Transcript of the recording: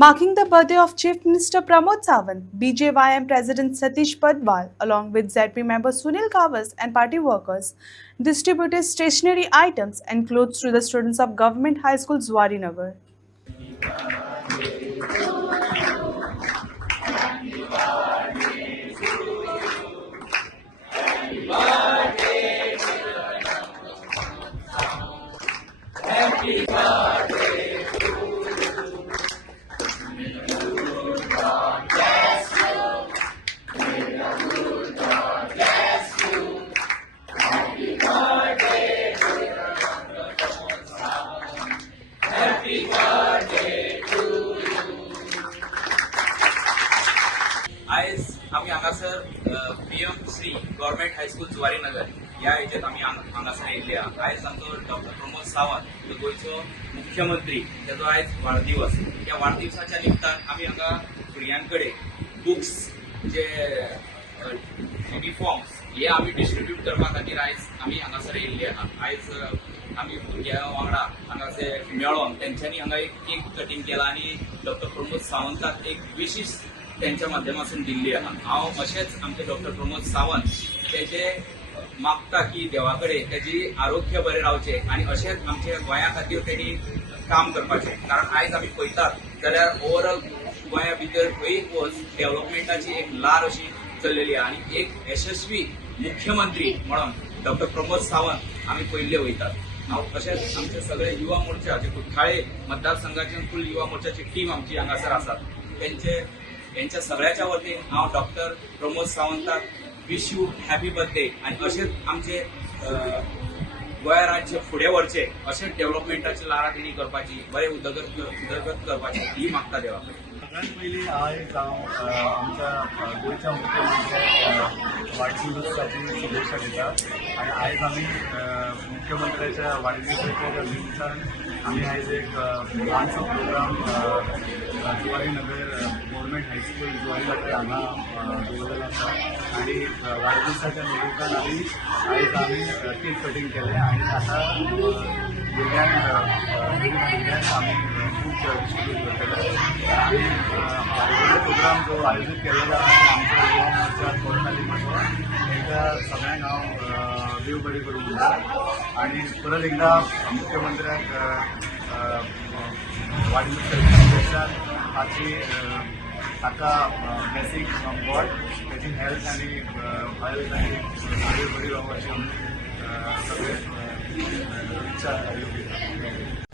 Marking the birthday of Chief Minister Pramod Sawant, BJYM President Satish Padwal, along with ZP member Sunil Kawas and party workers, distributed stationery items and clothes to the students of Government High School Zuarinagar. आज आम्ही हांगासर PM Shri government high school Zuarinagar ह्या हेजेत आम्ही हांगासर येयले आयज आमचो doctor Pramod Sawant जो गोयचो मुख्यमंत्री त्याचो आयज वाडदिवस त्या वाडदिवसाच्या निमतान आम्ही हांगा भुरग्यांकडे बुक्स जे युनिफॉर्म्स हे आम्ही डिस्ट्रीब्यूट करपा खातीर आयज आम्ही हांगासर येयल्ले आहा आयज आम्ही भुरग्यां वांगडा हांगासर मेळोन तेंच्यांनी हांगा एक केक कटिंग केला आणि डॉक्टर प्रमोद सावंताक एक विशीश त्यांच्या माध्यमातून दिल्ली आहा हांव अशेंच आमचे डॉक्टर प्रमोद सावंत तेजे मागता की देवा कडेन तेजी आरोग्य बरें रावचें आनी अशेंच आमच्या गोंया खातीर तेणी काम करपाचें कारण आयज आमी पळयतात जाल्यार ओवरऑल गोंया भितर खंयीक वच डेव्हलपमेंटाची एक लार अशी चल्लेली आहा आनी एक यशस्वी मुख्यमंत्री म्हणून डॉक्टर प्रमोद सावंत आमी पयल्ले वयतात हांव तशेंच आमचे सगळे युवा मोर्चा जे कुठ्ठाळे मतदारसंघाचे फुल युवा मोर्चाची टीम आमची हांगासर आसात यांच्या सगळ्याच्या वतीन हांव डॉक्टर प्रमोद सावंताक विश यू हॅपी बर्थडे आणि असेच आमचे गोंया राज्य फुडें व्हरचें अशेंच डेव्हलपमेंटाची लारा तेणी करपाची बरें उदरगत करपाची ही मागता देवा कडेन सगळ्यात पयलीं आयज हांव आमच्या गोंयच्या मुख्यमंत्र्याक वाडदिवसाची शुभेच्छा दिता आनी आयज आमी मुख्यमंत्र्याच्या वाडदिवसाच्या निमतान आमी आयज एक ल्हानसो program Zuarinagar government high school Zuarinagar हांगा दवरलेलो आसा आनी वाडदिवसाच्या निमतान आयज आमी केक कटींग केलें आनी आतां भुरग्यांक आमी खूब डिस्ट्रीब्यूट करतले आनी प्रोग्राम जो आयोजीत केलेलो आसा आमच्या युवा मोर्चा कोर्टालीमाचो तांकां सगळ्यांक हांव देव बरें करूं म्हणटा आनी परत एकदा मुख्यमंत्र्याक वाडदिवसाच्या शुभेच्छा ताची ताका ब्लेसिंग फ्रॉम गॉड तेजी हेल्थ आनी हेल्थ आनी बरी रावपाची सगळे इच्छा